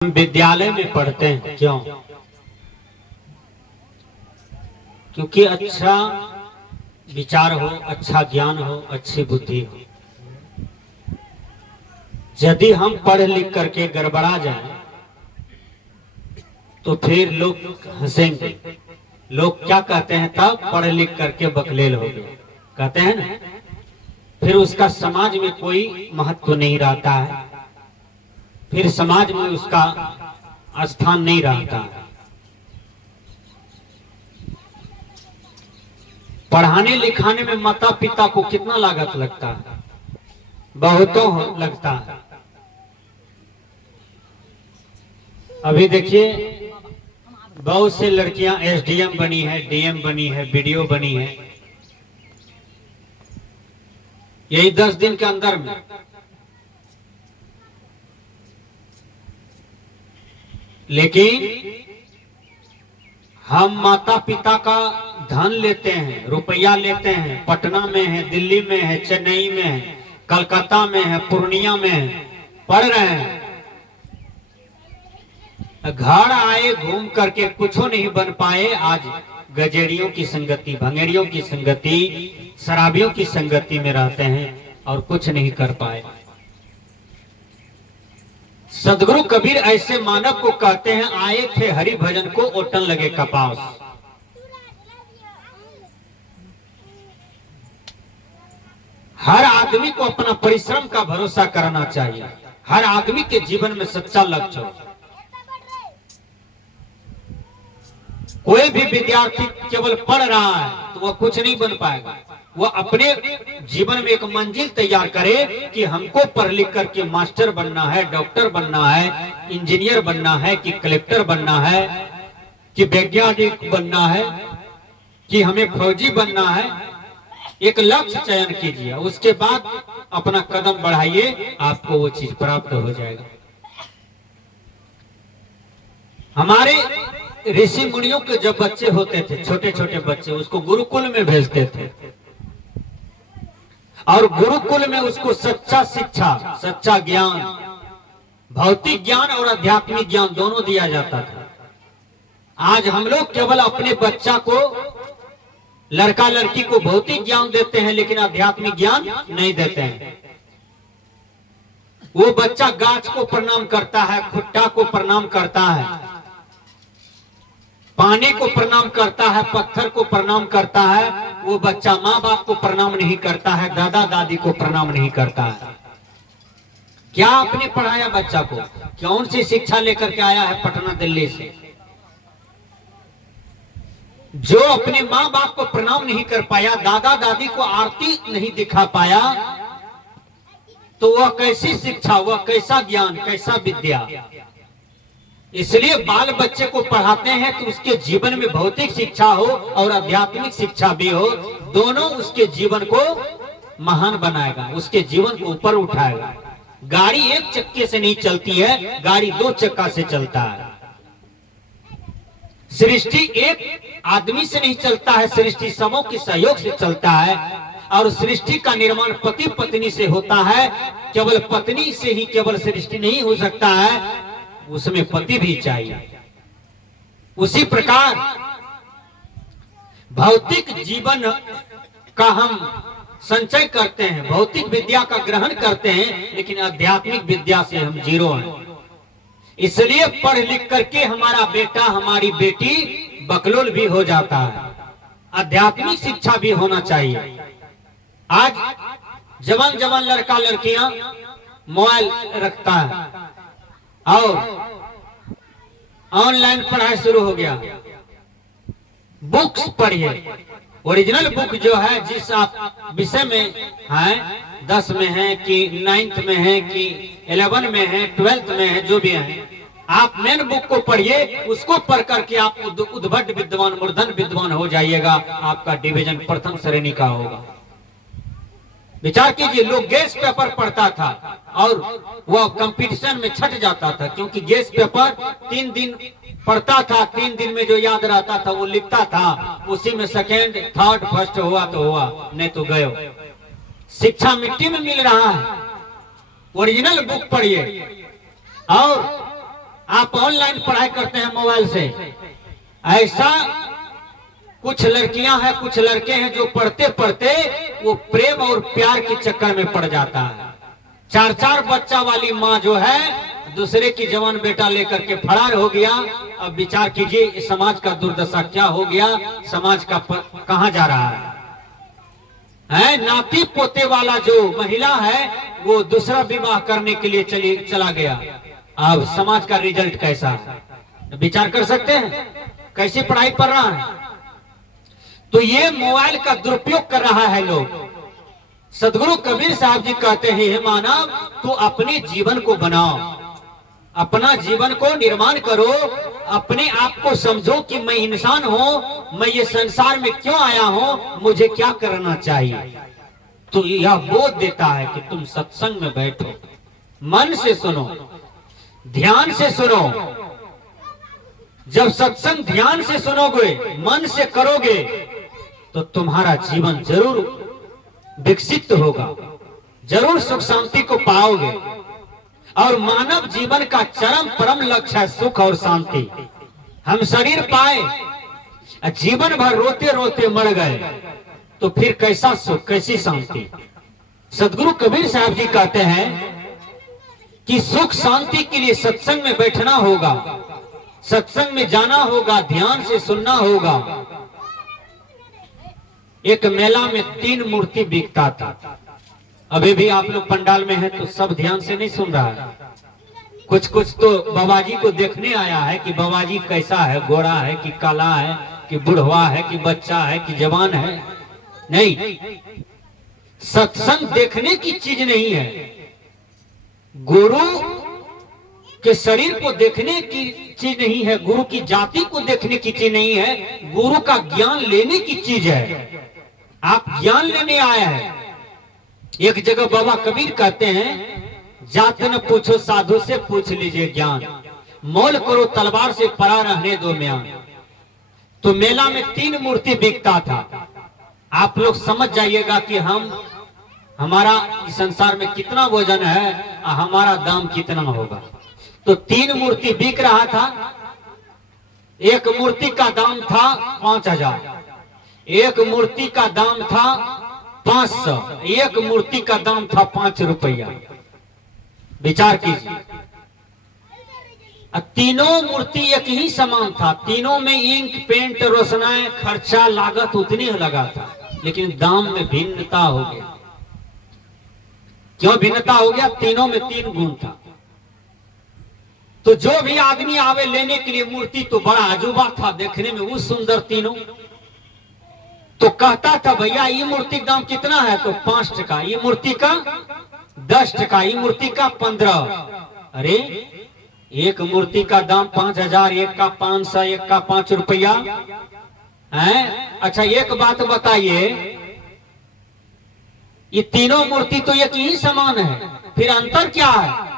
हम विद्यालय में पढ़ते हैं क्यों? क्योंकि अच्छा विचार हो, अच्छा ज्ञान हो, अच्छी बुद्धि हो। यदि हम पढ़ लिख करके गड़बड़ा जाएं तो फिर लोग हंसेंगे। लोग क्या कहते हैं तब? पढ़ लिख करके बकलेल हो गए, कहते हैं ना। फिर उसका समाज में कोई महत्व नहीं रहता है, फिर समाज में उसका स्थान नहीं रहता है। पढ़ाने लिखाने में माता पिता को कितना लागत लगता है? बहुतों लगता है। अभी देखिए बहुत से लड़कियां एसडीएम बनी है, डीएम बनी है, बीडीओ बनी है, यही 10 दिन के अंदर में। लेकिन हम माता पिता का धन लेते हैं, रुपया लेते हैं, पटना में है, दिल्ली में है, चेन्नई में है, कलकत्ता में है, पूर्णिया में है, पढ़ रहे हैं। घर आए घूम करके कुछ नहीं बन पाए। आज गजेड़ियों की संगति, भंगेड़ियों की संगति, शराबियों की संगति में रहते हैं और कुछ नहीं कर पाए। सदगुरु कबीर ऐसे मानव को कहते हैं, आए थे हरि भजन को ओटन लगे कपास। हर आदमी को अपना परिश्रम का भरोसा करना चाहिए। हर आदमी के जीवन में सच्चा लक्ष्य हो। कोई भी विद्यार्थी केवल पढ़ रहा है तो वह कुछ नहीं बन पाएगा। वह अपने जीवन में एक मंजिल तैयार करे कि हमको पढ़ लिख करके मास्टर बनना है, डॉक्टर बनना है, इंजीनियर बनना है, कि कलेक्टर बनना है, कि वैज्ञानिक बनना है, कि हमें फौजी बनना है। एक लक्ष्य चयन कीजिए, उसके बाद अपना कदम बढ़ाइए, आपको वो चीज प्राप्त हो जाएगा। हमारे ऋषि मुनियों के जब बच्चे होते थे, छोटे छोटे बच्चे, उसको गुरुकुल में भेजते थे और गुरुकुल में उसको सच्चा शिक्षा, सच्चा ज्ञान, भौतिक ज्ञान और आध्यात्मिक ज्ञान दोनों दिया जाता था। आज हम लोग केवल अपने बच्चा को, लड़का लड़की को भौतिक ज्ञान देते हैं लेकिन आध्यात्मिक ज्ञान नहीं देते हैं। वो बच्चा गाछ को प्रणाम करता है, खुट्टा को प्रणाम करता है, पानी को प्रणाम करता है, पत्थर को प्रणाम करता है। वो बच्चा माँ बाप को प्रणाम नहीं करता है, दादा दादी को प्रणाम नहीं करता है। क्या आपने पढ़ाया बच्चा को? कौन सी शिक्षा लेकर के आया है पटना दिल्ली से? जो अपने माँ बाप को प्रणाम नहीं कर पाया, दादा दादी को आरती नहीं दिखा पाया, तो वह कैसी शिक्षा, वह कैसा ज्ञान, कैसा विद्या? इसलिए बाल बच्चे को पढ़ाते हैं तो उसके जीवन में भौतिक शिक्षा हो और आध्यात्मिक शिक्षा भी हो। दोनों उसके जीवन को महान बनाएगा, उसके जीवन को ऊपर उठाएगा। गाड़ी एक चक्के से नहीं चलती है, गाड़ी 2 चक्का से चलता है। सृष्टि एक आदमी से नहीं चलता है, सृष्टि सबों के सहयोग से चलता है। और सृष्टि का निर्माण पति पत्नी से होता है। केवल पत्नी से ही केवल सृष्टि नहीं हो सकता है, उसमें पति भी चाहिए। उसी प्रकार भौतिक जीवन का हम संचय करते हैं, भौतिक विद्या का ग्रहण करते हैं, लेकिन आध्यात्मिक विद्या से हम जीरो हैं। इसलिए पढ़ लिख करके हमारा बेटा, हमारी बेटी बकलोल भी हो जाता है। आध्यात्मिक शिक्षा भी होना चाहिए। आज जवान जवान लड़का लड़कियां मोबाइल रखता है और ऑनलाइन पढ़ाई शुरू हो गया। बुक्स पढ़िए, ओरिजिनल बुक जो है, जिस आप विषय में है, 10 में है कि 9th में है कि 11 में है, 12th में है, जो भी है, आप मेन बुक को पढ़िए। उसको पढ़ करके आप उद्भट विद्वान, मूर्धन विद्वान हो जाइएगा। आपका डिवीजन प्रथम श्रेणी का होगा। विचार कीजिए, लोग गेस पेपर पढ़ता था और वह कंपटीशन में छट जाता था, क्योंकि गेस पेपर 3 दिन पढ़ता था, 3 दिन में जो याद रहता था वो लिखता था, उसी में सेकंड, थर्ड, फर्स्ट हुआ तो हुआ, नहीं तो गयो। शिक्षा मिट्टी में मिल रहा है। ओरिजिनल बुक पढ़िए और आप ऑनलाइन पढ़ाई करते हैं मोबाइल से। ऐसा कुछ लड़कियां हैं, कुछ लड़के हैं जो पढ़ते पढ़ते वो प्रेम और प्यार के चक्कर में पड़ जाता है। 4-4 बच्चा वाली माँ जो है दूसरे की जवान बेटा लेकर के फरार हो गया। अब विचार कीजिए इस समाज का दुर्दशा क्या हो गया, समाज का कहां जा रहा है। नाती पोते वाला जो महिला है वो दूसरा विवाह करने के लिए चला गया। अब समाज का रिजल्ट कैसा है, विचार कर सकते हैं कैसी पढ़ाई पढ़ रहा है। तो ये मोबाइल का दुरुपयोग कर रहा है लोग। सदगुरु कबीर साहब जी कहते हैं, हे मानव तू अपने जीवन को बनाओ, अपना जीवन को निर्माण करो, अपने आप को समझो कि मैं इंसान हूं, मैं ये संसार में क्यों आया हूं, मुझे क्या करना चाहिए। तो यह बोध देता है कि तुम सत्संग में बैठो, मन से सुनो, ध्यान से सुनो। जब सत्संग ध्यान से सुनोगे, मन से करोगे, तो तुम्हारा जीवन जरूर विकसित होगा, जरूर सुख शांति को पाओगे। और मानव जीवन का चरम परम लक्ष्य है सुख और शांति। हम शरीर पाए, जीवन भर रोते रोते मर गए, तो फिर कैसा सुख, कैसी शांति। सदगुरु कबीर साहब जी कहते हैं कि सुख शांति के लिए सत्संग में बैठना होगा, सत्संग में जाना होगा, ध्यान से सुनना होगा। एक मेला में 3 मूर्ति बिकता था। अभी भी आप लोग पंडाल में हैं तो सब ध्यान से नहीं सुन रहा है। कुछ कुछ तो बाबाजी को देखने आया है कि बाबाजी कैसा है, गोरा है कि काला है कि बुढ़वा है कि बच्चा है कि जवान है। नहीं, सत्संग देखने की चीज नहीं है, गुरु के शरीर को देखने की चीज नहीं है, गुरु की जाति को देखने की चीज नहीं है, गुरु का ज्ञान लेने की चीज है। आप ज्ञान लेने आए हैं। एक जगह बाबा कबीर कहते हैं, जात न पूछो साधु से पूछ लीजिए ज्ञान, मोल करो तलवार से परा रहने दो म्यान। तो मेला में 3 मूर्ति बिकता था। आप लोग समझ जाइएगा कि हमारा इस संसार में कितना वजन है, हमारा दाम कितना होगा। तो 3 मूर्ति बिक रहा था। एक मूर्ति का दाम था 5000, एक मूर्ति का दाम था 500, एक मूर्ति का दाम था 5 रुपया। विचार कीजिए, तीनों मूर्ति एक ही समान था, तीनों में इंक पेंट रोशनाई खर्चा लागत उतनी लगा था, लेकिन दाम में भिन्नता हो गया। क्यों भिन्नता हो गया? तीनों में 3 गुण था। तो जो भी आदमी आवे लेने के लिए मूर्ति तो बड़ा अजूबा था देखने में, वो सुंदर तीनों। तो कहता था भैया ये मूर्ति का दाम कितना है? तो 5 टका, ये मूर्ति का 10 टका, ये मूर्ति का 15। अरे एक मूर्ति का दाम 5000, एक का 500, एक का 5 रुपया है। अच्छा एक बात बताइए, ये तीनों मूर्ति तो एक ही समान है, फिर अंतर क्या है?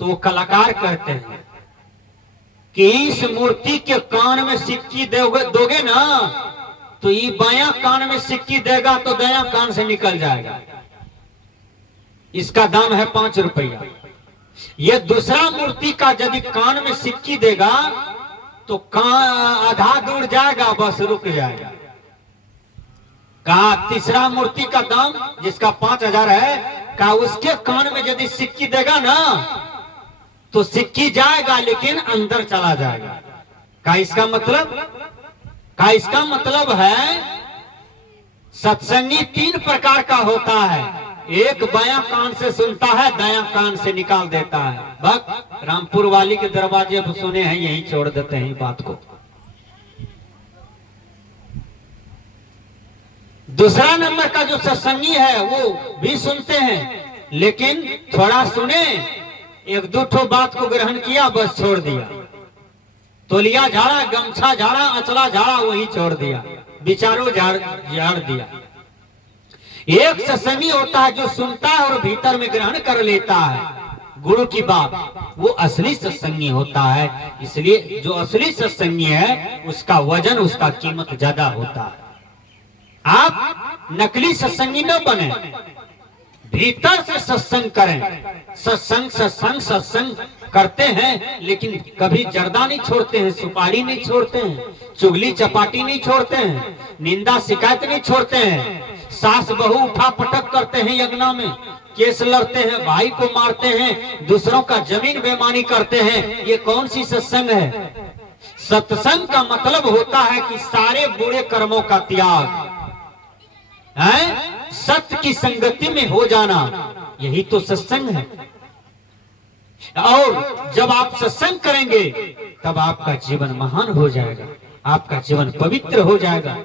तो कलाकार कहते हैं कि इस मूर्ति के कान में सिक्की दोगे ना, तो ये बायां कान में सिक्की देगा तो दायां कान से निकल जाएगा। इसका दाम है 5 रुपया। ये दूसरा मूर्ति का यदि कान में सिक्की देगा तो आधा दूर जाएगा, बस रुक जाएगा। कहा तीसरा मूर्ति का दाम जिसका 5000 है, कहा उसके कान में यदि सिक्की देगा ना तो सिक्की जाएगा लेकिन अंदर चला जाएगा। का इसका मतलब है सत्संगी 3 प्रकार का होता है। एक बायां कान से सुनता है, दायां कान से निकाल देता है। बस रामपुर वाली के दरवाजे पर सुने हैं, यहीं छोड़ देते हैं बात को। दूसरा नंबर का जो सत्संगी है वो भी सुनते हैं, लेकिन थोड़ा सुने, 1-2 ठो बात को ग्रहण किया, बस छोड़ दिया। तोलिया झाड़ा, गमछा झाड़ा, अचला झाड़ा, वही छोड़ दिया, विचारों झाड़ दिया। एक सत्संगी होता है जो सुनता है और भीतर में ग्रहण कर लेता है गुरु की बात, वो असली सत्संगी होता है। इसलिए जो असली सत्संगी है उसका वजन, उसका कीमत ज्यादा होता है। आप नकली सत्संगी न बने। भीतर से सत्संग करें। सत्संग सत्संग सत्संग करते हैं, लेकिन कभी जर्दा नहीं छोड़ते हैं, सुपारी नहीं छोड़ते हैं, चुगली चपाटी नहीं छोड़ते हैं, निंदा शिकायत नहीं छोड़ते हैं। सास बहू उठा पटक करते हैं, यज्ञ में केस लड़ते हैं, भाई को मारते हैं, दूसरों का जमीन बेईमानी करते हैं। ये कौन सी सत्संग है? सत्संग का मतलब होता है कि सारे बुरे कर्मों का त्याग है, सत्य की संगति में हो जाना, यही तो सत्संग है। और जब आप सत्संग करेंगे तब आपका जीवन महान हो जाएगा, आपका जीवन पवित्र हो जाएगा।